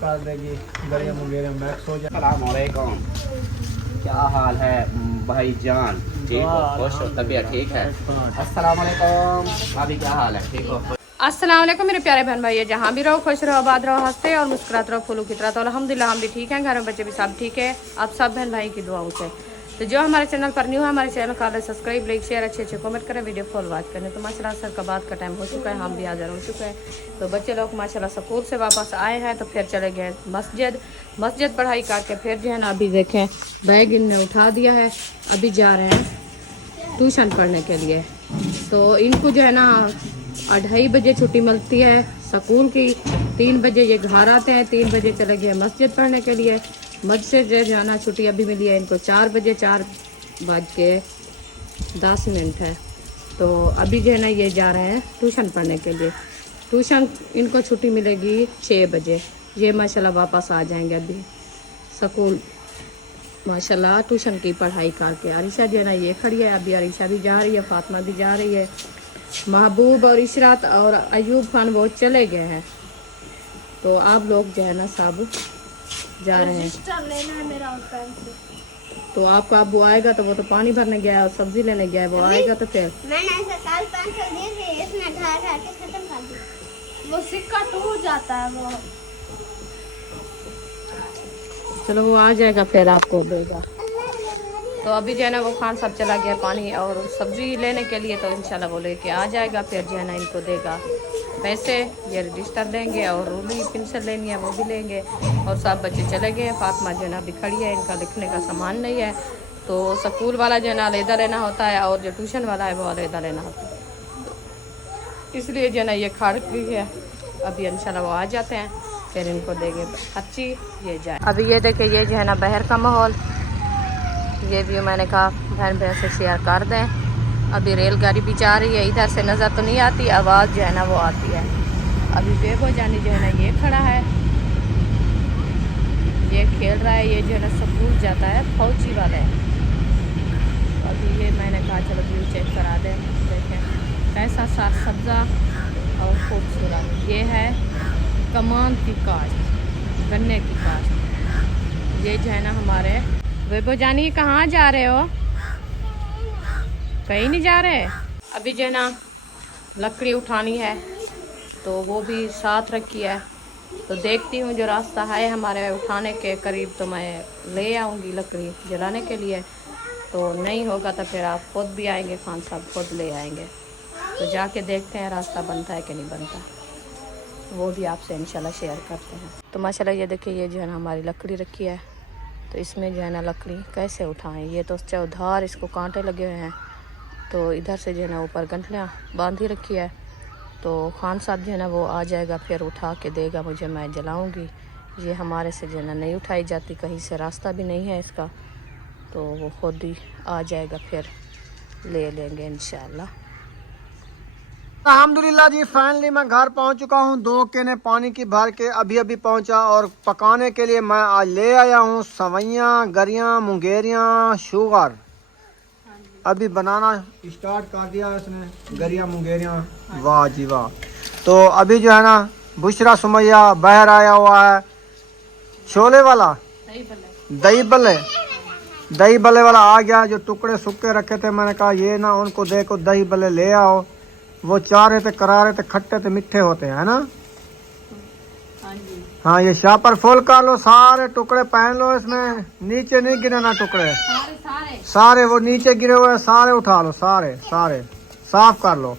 कर देगी गरम वगैरह मैक्स हो जाए। अस्सलाम वालेकुम, क्या हाल है भाईजान? ठीक हो, खुश हो, तबीयत ठीक है? अस्सलाम वालेकुम भाभी, क्या हाल है? ठीक हो? अस्सलाम वालेकुम मेरे प्यारे बहन भाई, जहाँ भी रहो खुश रहो, आबाद रहो, हंसते और मुस्कुराते रहो, फूलों की तरह। तो अल्हम्दुलिल्लाह हम भी ठीक हैं, घर में बच्चे भी सब ठीक है, आप सब बहन भाई की दुआओं से। तो जो हमारे चैनल पर न्यू है, हमारे चैनल का सब्सक्राइब, लाइक, शेयर, अच्छे अच्छे कमेंट करें, वीडियो फुल वॉच करें। तो माशाल्लाह सर का बात का टाइम हो चुका है, हम भी हाजिर हो चुके हैं। तो बच्चे लोग माशाल्लाह स्कूल से वापस आए हैं, तो फिर चले गए मस्जिद पढ़ाई करके फिर जो है ना अभी देखें बैग इनने उठा दिया है, अभी जा रहे हैं ट्यूशन पढ़ने के लिए। तो इनको जो है ना 2:30 बजे छुट्टी मिलती है स्कूल की, 3 बजे ये घर आते हैं, 3 बजे चले गए मस्जिद पढ़ने के लिए। मस्जिद से जाना छुट्टी अभी मिली है इनको 4 बजे, 4:10 है। तो अभी जो है ना ये जा रहे हैं ट्यूशन पढ़ने के लिए। ट्यूशन इनको छुट्टी मिलेगी 6 बजे, ये माशाल्लाह वापस आ जाएंगे अभी स्कूल माशाल्लाह ट्यूशन की पढ़ाई करके। अरीशा जो है ना ये खड़ी है, अभी अरीशा भी जा रही है, फातिमा भी जा रही है, महबूब और इशरात और अयूब खान वो चले गए हैं। तो आप लोग जो है ना सब जा रहे हैं। लेना है मेरा तो आपका अबू आएगा तो वो तो पानी भरने गया है और सब्जी लेने गया है, वो आएगा तो फिर मैंने ऐसे साल 500 दिए थे, इसमें घर के खत्म कर दिया। वो सिक्का टूट जाता है वो। चलो वो आ जाएगा फिर आपको देगा। तो अभी जो है ना वो खान साहब चला गया पानी और सब्जी लेने के लिए, तो इंशाल्लाह वो लेके आ जाएगा, फिर जो है ना इनको देगा पैसे, ये रजिस्टर देंगे और रूली पेंसिल लेनी है वो भी लेंगे। और सब बच्चे चले गए, फातिमा जो है ना अभी खड़ी है, इनका लिखने का सामान नहीं है, तो स्कूल वाला जो है ना अलहदा लेना होता है और जो ट्यूशन वाला है वो अलहदा लेना होता है, इसलिए जो है ना ये खड़ गई है। अभी इंशाल्लाह वो आ जाते हैं, फिर इनको देंगे खर्ची, ये जाए। अभी ये देखिए ये जो है ना बाहर का माहौल, ये भी मैंने कहा बहन बहन से शेयर कर दें। अभी रेलगाड़ी भी जा रही है, इधर से नज़र तो नहीं आती, आवाज़ जो है ना वो आती है। अभी बेबो जानी जो है ना ये खड़ा है, ये खेल रहा है, ये जो है ना स्कूल जाता है फौजी वाले। अभी ये मैंने कहा चलो व्यू चेक करा दें, देखें कैसा साफ सब्जा और खूबसूरत। ये है कमान की काश्त, गन्ने की काश्त। ये जो है ना हमारे बेबो जानी कहाँ जा रहे हो? कहीं नहीं जा रहे। अभी जो है ना लकड़ी उठानी है, तो वो भी साथ रखी है, तो देखती हूँ जो रास्ता है हमारे उठाने के करीब तो मैं ले आऊँगी लकड़ी जलाने के लिए। तो नहीं होगा तो फिर आप खुद भी आएंगे, खान साहब खुद ले आएंगे। तो जाके देखते हैं रास्ता बनता है कि नहीं बनता, वो भी आपसे इंशाल्लाह शेयर करते हैं। तो माशाल्लाह ये देखिए ये जो है ना हमारी लकड़ी रखी है, तो इसमें जो है ना लकड़ी कैसे उठाएं, ये तो चौधार इसको कांटे लगे हुए हैं, तो इधर से जो है ना ऊपर गंठलियाँ बांधी रखी है। तो खान साहब जो है ना वो आ जाएगा, फिर उठा के देगा मुझे, मैं जलाऊंगी। ये हमारे से जो है ना नहीं उठाई जाती, कहीं से रास्ता भी नहीं है इसका, तो वो खुद ही आ जाएगा, फिर ले लेंगे इंशाल्लाह। अल्हम्दुलिल्लाह जी, फाइनली मैं घर पहुंच चुका हूं। 2 केने पानी की भर के अभी पहुंचा, और पकाने के लिए मैं आज ले आया हूं सवैयाँ, गरियाँ, मुंगेरियाँ, शुगर। अभी बनाना स्टार्ट कर दिया इसने, गरियाँ मुंगेरियाँ, वाह जी वाह। तो अभी जो है ना बुशरा सुमैया बाहर आया हुआ है, छोले वाला दही बल्ले वाला आ गया। जो टुकड़े सुक्के रखे थे मैंने कहा ये ना उनको देखो दही बल्ले ले आओ, वो चाह रहे थे, करारे थे, खट्टे थे, मीठे होते हैं ना। हाँ ये शापर फुल कर लो, सारे टुकड़े पहन लो, इसमें नीचे नहीं गिरना टुकड़े, सारे वो नीचे गिरे हुए हैं सारे उठा लो, सारे साफ कर लो,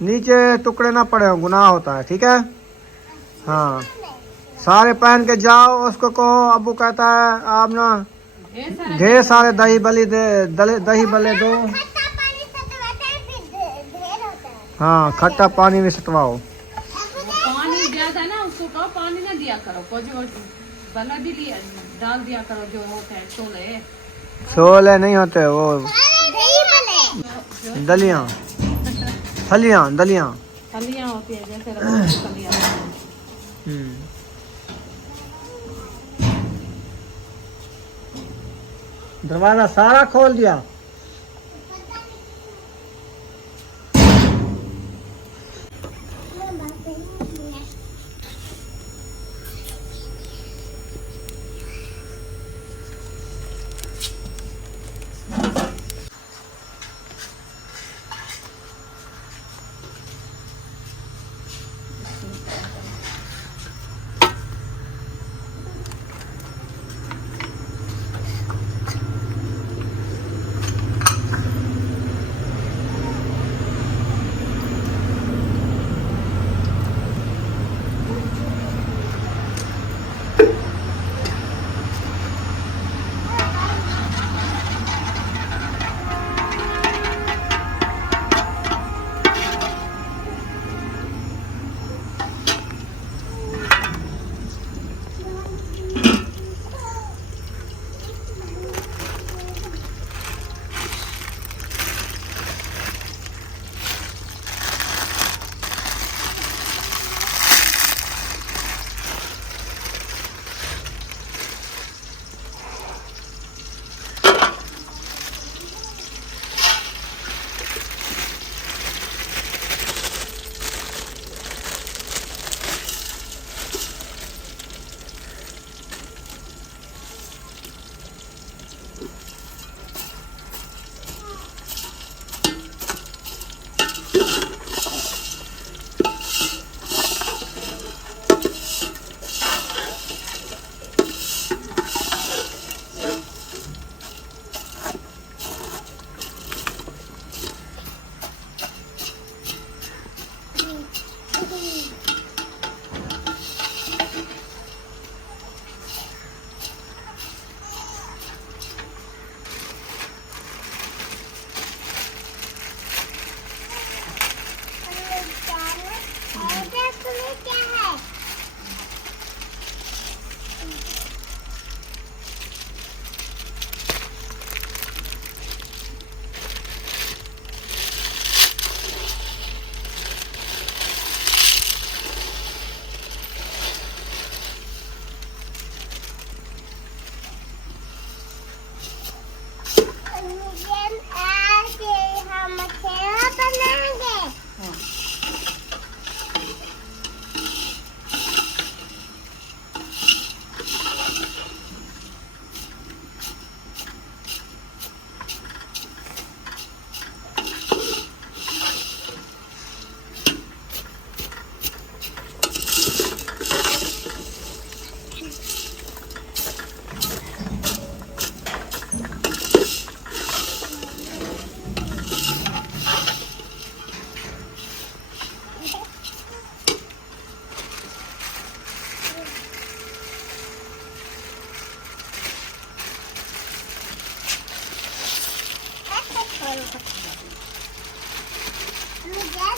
नीचे टुकड़े ना पड़े हो, गुनाह होता है, ठीक है। हाँ सारे पहन के जाओ, उसको कहो अब्बू कहता है आप ना ढेर सारे दही बल्ले दो। हाँ खट्टा पानी भी सटवाओ, पानी ज्यादा ना उसको कहो पानी ना दिया करो, बना भी लिया डाल दिया करो, जो होते हैं छोले नहीं होते वो दलियाँ दलियाँ होती है, जैसे दरवाजा सारा खोल दिया।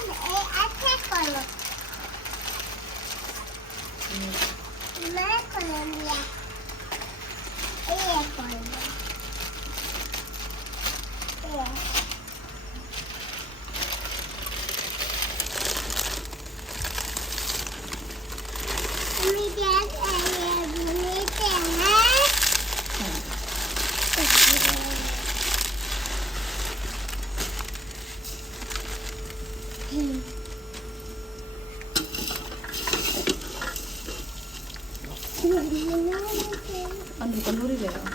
अच्छे खोलो। मैं खोलूंगी। ये खोलो। अंदर तंदूरी ले रहा हूँ।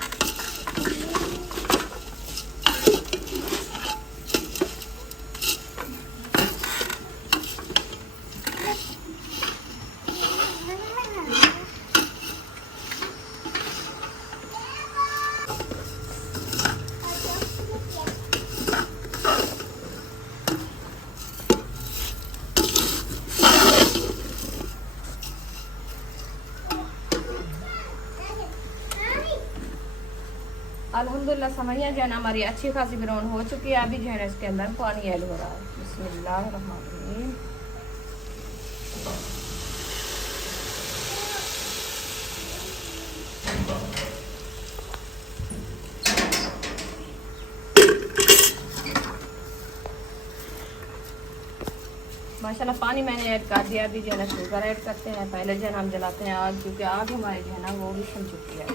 अल्हम्दुलिल्लाह समैया जो है ना हमारी अच्छी खासी ब्राउन हो चुकी है। अभी जो है ना इसके अंदर पानी ऐड हो रहा है। बिस्मिल्लाहिर्रहमानिर्रहीम। माशाल्लाह पानी मैंने ऐड कर दिया। अभी जो है ना शुगर ऐड करते हैं। पहले जो है ना हम जलाते हैं आग, क्योंकि आग हमारे जो है ना वो भी चल चुकी है,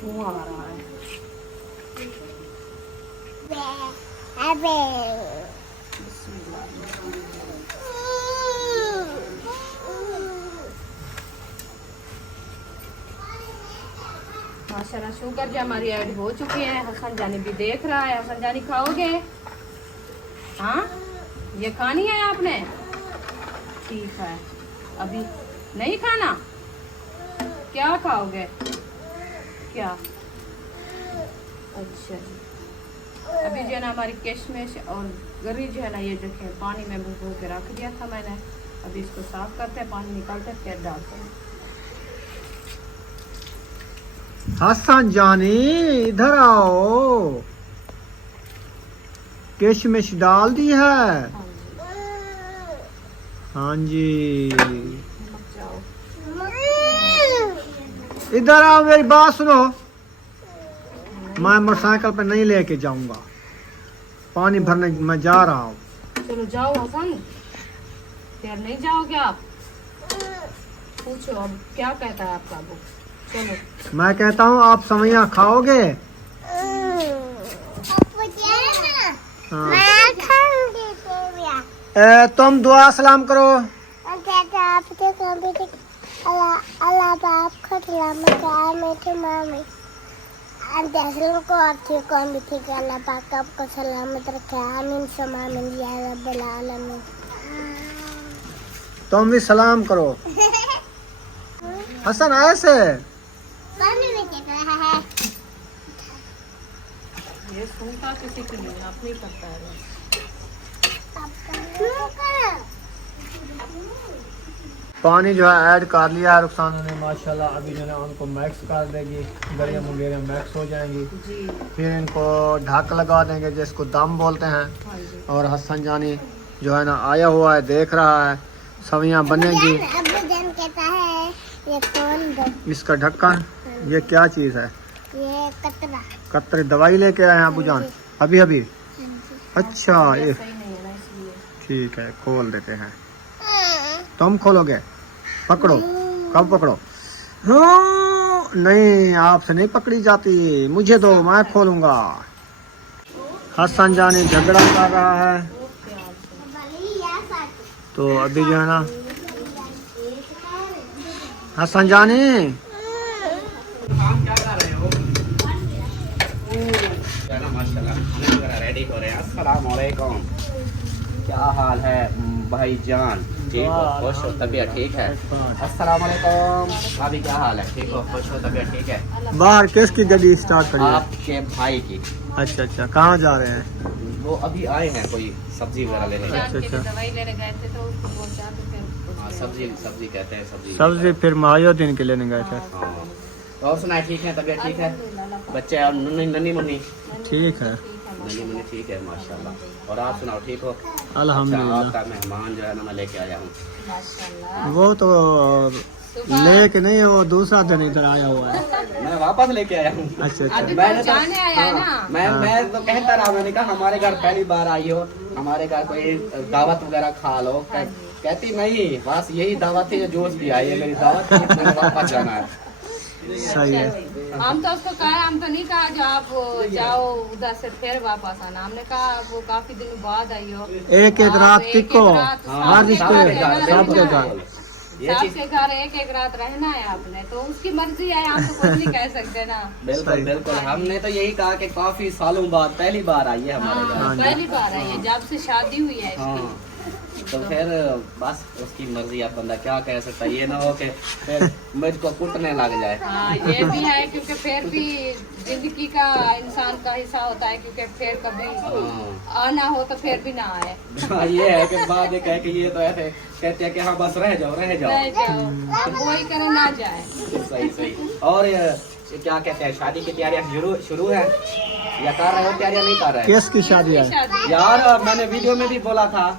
धुआं आ रहा है। माशाल्लाह शुगर जो हमारी ऐड हो चुकी है। हसन जानी भी देख रहा है। हसन जानी खाओगे? हाँ, ये खानी है आपने? ठीक है। अभी नहीं खाना? क्या खाओगे? क्या? अच्छा जी। अभी जो है ना हमारी किशमिश और गरी जो है ना ये देखें पानी में भिगो के रख दिया था मैंने। अभी इसको साफ करते हैं, पानी निकालते फिर डालते हैं। हसन जानी इधर आओ, किशमिश डाल दी है। हाँ जी, इधर आओ, मेरी बात सुनो। मैं मोटरसाइकिल पे नहीं लेके जाऊंगा, पानी भरने मैं जा रहा हूँ। चलो जाओ हसन, फिर नहीं जाओगे आप? पूछो अब क्या कहता है आपका अबू। चलो मैं कहता हूँ आप समैया खाओगे? हाँ। तुम दुआ सलाम करो। अल्लाह बाप को सलामत मीठे मामी को अच्छी को मीठी अल्लाह पाक आपको सलामत रखे। आमीन समामीन या रब्बल आलमीन। तुम भी सलाम करो। हसन ऐसे पानी में चल रहा है। ये सूखा किसी के लिए आप नहीं करता है। पानी जो है ऐड कर लिया है रुखसाना ने माशाल्लाह। अभी जो है उनको मैक्स कर देगी, गरियाँ मुंगेरियाँ मैक्स हो जाएंगी। जी। फिर इनको ढक लगा देंगे जिसको दम बोलते हैं। हाँ जी। और हसन जानी जो है ना आया हुआ है, देख रहा है। सवियाँ बनेगी। अब्बू जान कहता है ये कौन दो? इसका ढक्कन, ये क्या चीज़ है? ये कतरा। कतरे दवाई लेके आए हैं अबू जान अभी अभी? अच्छा, ये सही नहीं है ना इसलिए। ठीक है, खोल देते हैं। तुम खोलोगे? पकड़ो। कब पकड़ो? हाँ, नहीं आपसे नहीं पकड़ी जाती, मुझे दो, मैं खोलूंगा। हसन जानी झगड़ा कर रहा है, तो अभी जो है ना हसन जानी माशाल्लाह रेडी हो रहे हैं। अस्सलाम वालेकुम, क्या हाल है भाईजान? ठीक हो, खुश हो, तबीयत ठीक है? अस्सलाम वालेकुम भाभी, क्या हाल है? ठीक हो, खुश हो, तबीयत ठीक है? बाहर किसकी गाड़ी स्टार्ट करी है? आपके भाई की। अच्छा अच्छा, कहाँ जा रहे हैं? वो अभी आए हैं कोई सब्जी वगैरह लेने। जान के लिए दवाई लेने गए थे तो उसको बोलता तो फिर हाँ, सब्जी कहते हैं सब्जी। सब्जी फिर मायो दिन के लेने गए थे। हाँ। और सुनाए, ठीक है, तबीयत ठीक है? बच्चे और नन्नी मुन्नी ठीक है। ननी मुनी ठीक है माशाल्लाह। और आप सुनाओ ठीक हो? अल्हम्दुलिल्लाह। अच्छा, आपका मेहमान जो है ना मैं लेके आया हूँ। माशाल्लाह। वो तो लेके नहीं है, वो दूसरा दिन इधर आया हुआ है। मैं वापस लेके आया हूँ। अच्छा अच्छा। अभी मैंने तो जाने आया है ना। मैं तो कहता रहा, मैंने कहा हमारे घर पहली बार आई हो, हमारे घर कोई दावत वगैरह खा लो। कहती नहीं, बस यही दावत थी जो जोश भी आई है, मेरी दावत थी, मैंने वापस जाना है। सही है। हम तो उसको कहा, हम तो नहीं कहा जो आप जाओ उधर से फिर वापस आना। हमने कहा वो काफी दिन बाद आई हो, एक एक रात टिको हर रिश्ते सबके घर। सबके घर एक एक रात रहना है आपने, तो उसकी मर्जी है, हम तो कुछ नहीं कह सकते ना। बिल्कुल बिल्कुल, हमने तो यही कहा कि काफी सालों बाद पहली बार आई है हमारे घर। हाँ, पहली बार आई है जब से शादी हुई है इसकी। हाँ, तो फिर बस उसकी मर्जी, अब बंदा क्या कह सकता है। ये ना हो कि फिर मुझको कुटने लग जाए। हाँ, ये भी है, क्योंकि फिर भी जिंदगी का इंसान का हिस्सा होता है, क्योंकि फिर कभी आना हो तो फिर भी ना आए। हाँ, ये है कि बाद में कह के ये तो ऐसे कहते हैं कि हाँ बस रह जाओ रह जाओ। रह जाओ, तो वही करे ना जाए। सही सही। और ये क्या कहते हैं, शादी की तैयारियां शुरू है या कर रहे हो? तैयारियां नहीं कर रहे हैं? किसकी शादी है शादी यार मैंने वीडियो में भी बोला था।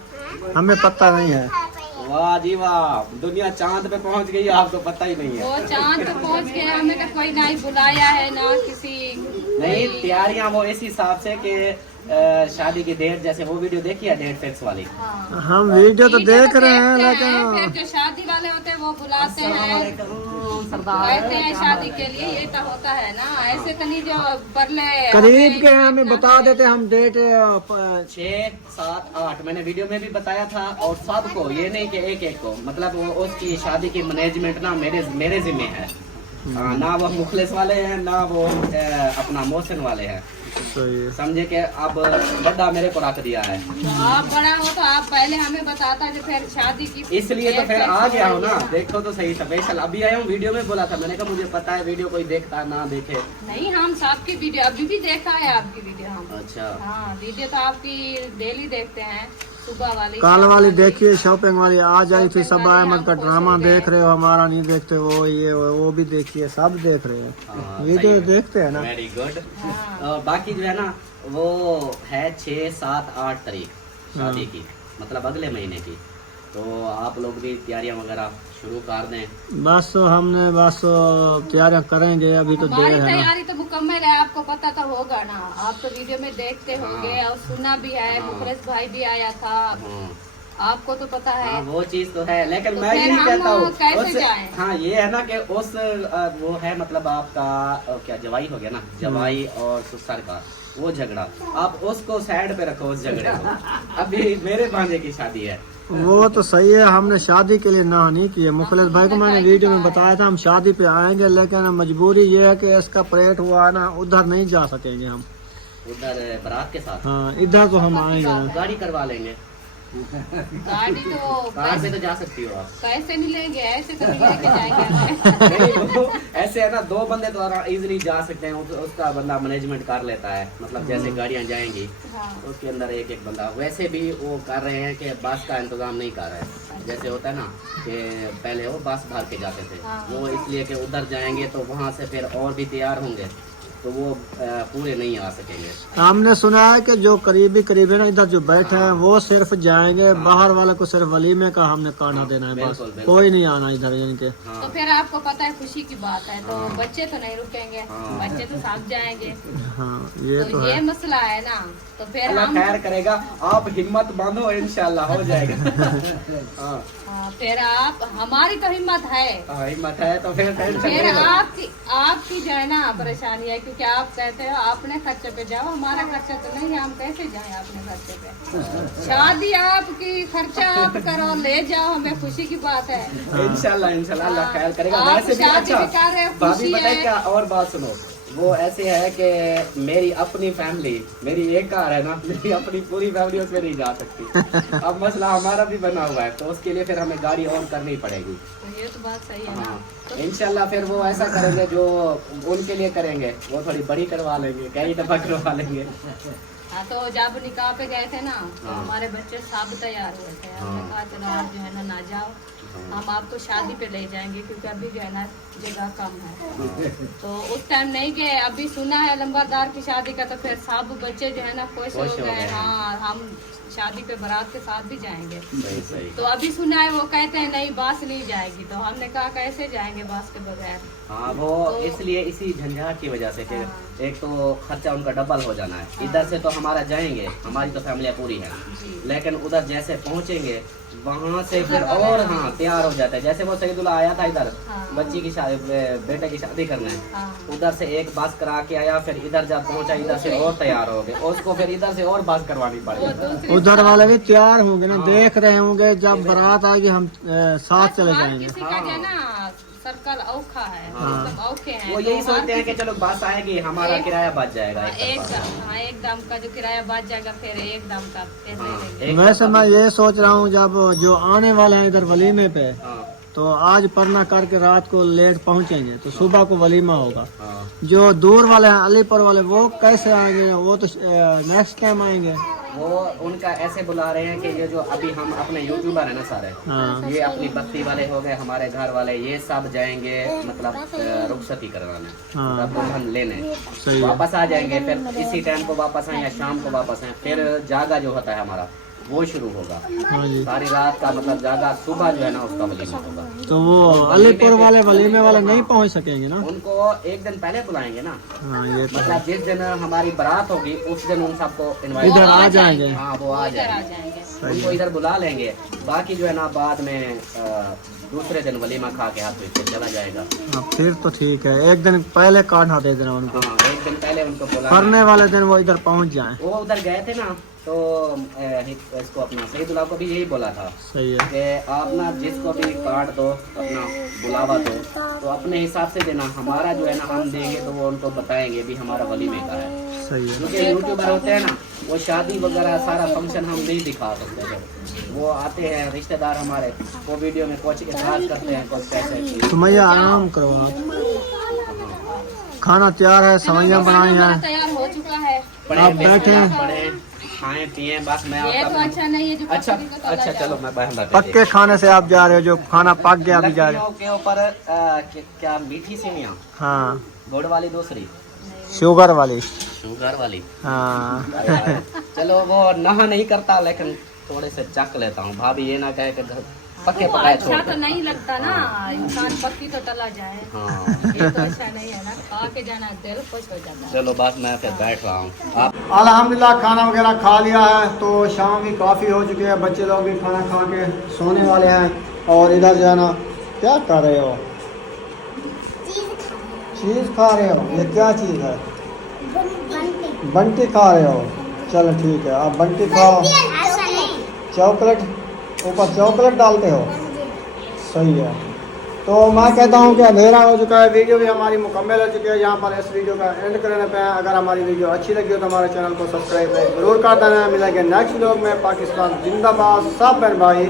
हमें पता नहीं है। वाह जी वाह, दुनिया चांद पे पहुंच गई, आपको पता ही नहीं है। वो चांद पे पहुंच गए, हमें तो कोई ना ही बुलाया है ना किसी। नहीं, तैयारियां वो इस हिसाब से कि शादी की डेट, जैसे वो वीडियो देखी है डेट फिक्स वाली। हाँ। हम वीडियो तो देख रहे हैं, देखते हैं, लेकिन फिर जो शादी वाले होते हैं वो बुलाते हैं, सरदार कहते हैं शादी के लिए, ये तो होता है ना। ऐसे तो नहीं जो बरले करीब के हमें बता देते हम डेट 6, 7, 8 मैंने वीडियो में भी बताया था। और सबको, ये नहीं कि एक एक को, मतलब वो उसकी शादी की मैनेजमेंट ना मेरे जिम्मे है। ना वो मुखलिस वाले हैं, ना वो अपना मोहसिन वाले हैं। सही है। समझे कि अब बड़ा मेरे को रख दिया है। आप बड़ा हो तो आप पहले हमें बताता जो फिर शादी की। इसलिए तो फिर आ गया हूँ ना। देखो तो सही, स्पेशल अभी आया हूँ। वीडियो में बोला था, मैंने कहा मुझे पता है वीडियो कोई देखता ना देखे। नहीं, हम सबकी वीडियो अभी भी देखा है, आपकी वीडियो हम। अच्छा, हाँ, वीडियो तो आपकी डेली देखते हैं, सुबह वाली काल शाम वाली देखिए, शॉपिंग वाली आज आई थी। सब वाली अहमद का हमको ड्रामा पसंद है। देख रहे हो, हमारा नहीं देखते। वो ये वो भी देखिए, सब देख रहे हैं। हाँ, वीडियो सही है। देखते हैं ना। Very good. हाँ। और बाकी जो है ना, वो है 6, 7, 8 तारीख शादी की, मतलब अगले महीने की। तो आप लोग भी तैयारियां वगैरह शुरू कर दें। बस हमने बस तैयारियां करेंगे, अभी तो हमारी देर है ना। तैयारी तो मुकम्मल है, आपको पता तो होगा ना। आप तो वीडियो में देखते होंगे और सुना भी है। हाँ। मुखलिस भाई भी आया था, हाँ, आपको तो पता है। हाँ, वो चीज तो है, लेकिन तो मैं फिर यही हम कहता हूँ कैसे जाएं? हाँ, ये है ना कि उस वो है, मतलब आपका क्या जवाई हो गया ना, जवाई और ससुर का वो झगड़ा, आप उसको साइड पे रखो, उस झगड़े को। अभी मेरे भांजे की शादी है। वो तो सही है, हमने शादी के लिए ना नहीं की है। मुखलिस भाई को मैंने वीडियो में बताया था हम शादी पे आएंगे, लेकिन मजबूरी ये है कि इसका परेड हुआ ना, उधर नहीं जा सकेंगे हम। उधर बारात के साथ हाँ, इधर तो हम आएंगे। गाड़ी करवा लेंगे। गाड़ी तो कार से तो जा सकती हो आप। कैसे मिलेंगे, ऐसे तो नहीं लेके जाएंगे। नहीं, वो ऐसे है ना, 2 बंदे तो इजीली जा सकते हैं। उसका बंदा मैनेजमेंट कर लेता है, मतलब जैसे गाड़ियां जाएंगी हाँ। उसके अंदर एक एक बंदा। वैसे भी वो कर रहे हैं कि बस का इंतजाम नहीं कर रहे हैं। जैसे होता है ना कि पहले वो बस भर के जाते थे, हाँ। वो इसलिए कि उधर जाएंगे तो वहाँ से फिर और भी तैयार होंगे, तो वो पूरे नहीं आ सकेंगे। हमने सुना है कि जो करीबी ना इधर जो बैठे हैं वो सिर्फ जाएंगे, बाहर वाले को सिर्फ वलीमे का हमने खाना देना है, बस बिल्कुल, बिल्कुल। कोई नहीं आना इधर इनके। हाँ, तो फिर आपको पता है खुशी की बात है, तो हाँ। बच्चे तो नहीं रुकेंगे, हाँ। बच्चे तो साथ जाएंगे। हाँ, ये तो ये है। मसला है ना, तो फिर अल्लाह हम खैर करेगा, आप हिम्मत बांधो, इंशाल्लाह हो जाएगा। हाँ, हाँ, फिर आप, हमारी तो हिम्मत है, हाँ, हिम्मत है तो फिर टेंशन फिर नहीं होगा। आपकी जो है ना परेशानी है, क्योंकि आप कहते हो अपने खर्चे पे जाओ, हमारा खर्चा तो नहीं है, हम कैसे जाएं अपने खर्चे पे। शादी आपकी, खर्चा आप करो, ले जाओ, हमें खुशी की बात है। इंशाल्लाह इंशाल्लाह अल्लाह हाँ। खैर करेगा। आप वैसे भी शादी अच्छा भी कर रहे हो, भाभी, खुशी पता है है। क्या, और बात सुनो, वो ऐसे है कि मेरी अपनी फैमिली, मेरी एक कार है ना, मेरी अपनी पूरी फैमिली उसमें नहीं जा सकती। अब मसला हमारा भी बना हुआ है, तो उसके लिए फिर हमें गाड़ी और करनी पड़ेगी। तो ये तो बात सही है ना। हाँ, तो इंशाल्लाह फिर वो ऐसा करेंगे जो उनके लिए करेंगे, वो थोड़ी बड़ी करवा लेंगे, कई दफा करवा लेंगे। हाँ, तो जब निकाह पे गए थे ना, तो हाँ। हमारे बच्चे सब तैयार हुए थे। हमने हाँ। कहा चलो आप जो है ना जाओ, हम आपको शादी पे ले जाएंगे, क्योंकि अभी जो है ना जगह कम है तो उस टाइम नहीं गए। अभी सुना है लंबादार की शादी का, तो फिर सब बच्चे जो है ना खुश हो गए। हाँ, हम शादी पे बारात के साथ भी जाएंगे। सही। तो अभी सुना है वो कहते हैं नहीं बास ली जाएगी, तो हमने कहा कैसे जाएंगे बास के बगैर। हाँ, वो तो, इसलिए इसी झंझाट की वजह से फिर एक तो खर्चा उनका डबल हो जाना है। इधर से तो हमारा जाएंगे, हमारी तो फैमिलियाँ पूरी है, लेकिन उधर जैसे पहुँचेंगे वहाँ से फिर और हाँ तैयार हो जाता है। जैसे वो सईदुल्लाह आया था इधर बच्ची की शादी, बेटे की शादी करने, उधर से एक बस करा के आया, फिर इधर जब पहुँचा इधर से और तैयार हो गए, उसको फिर इधर से और बस करवानी पड़ी। उधर वाले भी तैयार होंगे ना, देख रहे होंगे जब बारात आएगी हम साथ चले जाएंगे। किसी का जो है ना सर्कल औखा है, मतलब औखे हैं, वो यही सोचते हैं कि चलो बस आएगी हमारा किराया बच जाएगा। एक दम का जो किराया बच जाएगा, फिर एक दम का पैसे लेंगे। वैसे मैं ये सोच रहा हूँ जब जो आने वाले हैं इधर वलीमे पे, तो आज पढ़ना करके रात को लेट पहुँचेंगे तो सुबह को वलीमा होगा। जो दूर वाले हैं अलीपुर वाले वो कैसे आएंगे, वो तो नेक्स्ट टाइम आएंगे। वो उनका ऐसे बुला रहे हैं कि ये जो अभी हम अपने यूट्यूबर है ना सारे, ये अपनी बस्ती वाले हो गए, हमारे घर वाले, ये सब जाएंगे मतलब रुखसती करवाने, मतलब दुल्हन लेने, वापस आ जाएंगे। फिर इसी टाइम को वापस आए या शाम को वापस आए, फिर जागा जो होता है हमारा वो शुरू होगा। सारी रात का मतलब जागा, सुबह जो है ना उसका वलीमा होगा। तो वो अलीपुर वाले वलीमे वाले नहीं पहुंच सकेंगे ना, उनको एक दिन पहले बुलाएंगे ना। ये मतलब जिस दिन हमारी बारात होगी उस दिन उन सबको इनवाइट इधर आ जाएंगे। हाँ, वो आ जाएंगे, उनको इधर बुला लेंगे। बाकी जो है ना बाद में दूसरे दिन वलीमा खा के हाथ में चला जाएगा। फिर तो ठीक है, एक दिन पहले कार्ड दे देना उनको। हाँ, एक दिन पहले उनको बुला, पढ़ने वाले दिन वो इधर पहुंच जाएं। वो उधर गए थे ना, तो इसको अपना सईदुल्लाह को भी यही बोला था। सही है कि आप ना जिसको भी कार्ड दो, अपना बुलावा दो, तो अपने हिसाब से देना। हमारा जो है ना हम देंगे तो वो उनको बताएंगे भी हमारा वलीमे का है। सही है, क्योंकि यूट्यूबर होते हैं ना, वो शादी वगैरह सारा फंक्शन हम नहीं दिखा सकते। जब वो आते हैं रिश्तेदार हमारे, वो वीडियो में कुछ इखराज करते हैं, कुछ कैसे। सुमैया आराम करो, खाना तैयार है, सवैयां बनाई हैं, तैयार हो चुका है, आप बैठे हैं, पढ़े खाएं पिए, बस मैं ये तो अच्छा नहीं है जो अच्छा चलो मैं बहन पक्के खाने से आप जा रहे हो, जो खाना पक गया अभी जा रहे हो। के ऊपर क्या मीठी सेवियाँ, हाँ, गुड़ वाली दूसरी, शुगर वाली, शुगर वाली। हाँ चलो वो नहा नहीं करता, लेकिन थोड़े से चख लेता हूँ। भाभी ये ना कहे कि पक्के पकाए छोड़ अच्छा तो नहीं लगता ना, इंसान पक्की तो टला जाए। हाँ, ये तो अच्छा नहीं है ना, खा के जाना दिल खुश हो जाता है। चलो बस मैं फिर बैठ रहा हूँ। आप अल्हम्दुलिल्लाह खाना वगैरह खा लिया है, तो शाम भी काफ़ी हो चुकी है, बच्चे लोग भी खाना खा के सोने वाले हैं। और इधर जो है ना, क्या कर रहे हो? चीज़ खा रहे हो? ये क्या चीज़ है? बंटी खा रहे हो? चलो ठीक है, आप बंटी खाओ। चॉकलेट ऊपर चॉकलेट डालते हो? सही है। तो मैं कहता हूँ कि अंधेरा हो चुका है, वीडियो भी हमारी मुकम्मल हो चुकी है। यहाँ पर इस वीडियो का एंड करने पे हैं। अगर हमारी वीडियो अच्छी लगी हो तो हमारे चैनल को सब्सक्राइब जरूर कर देना। मिलेंगे नेक्स्ट व्लॉग में। पाकिस्तान जिंदाबाद, सब बहन भाई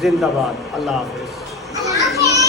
जिंदाबाद। अल्लाह हाफिज़।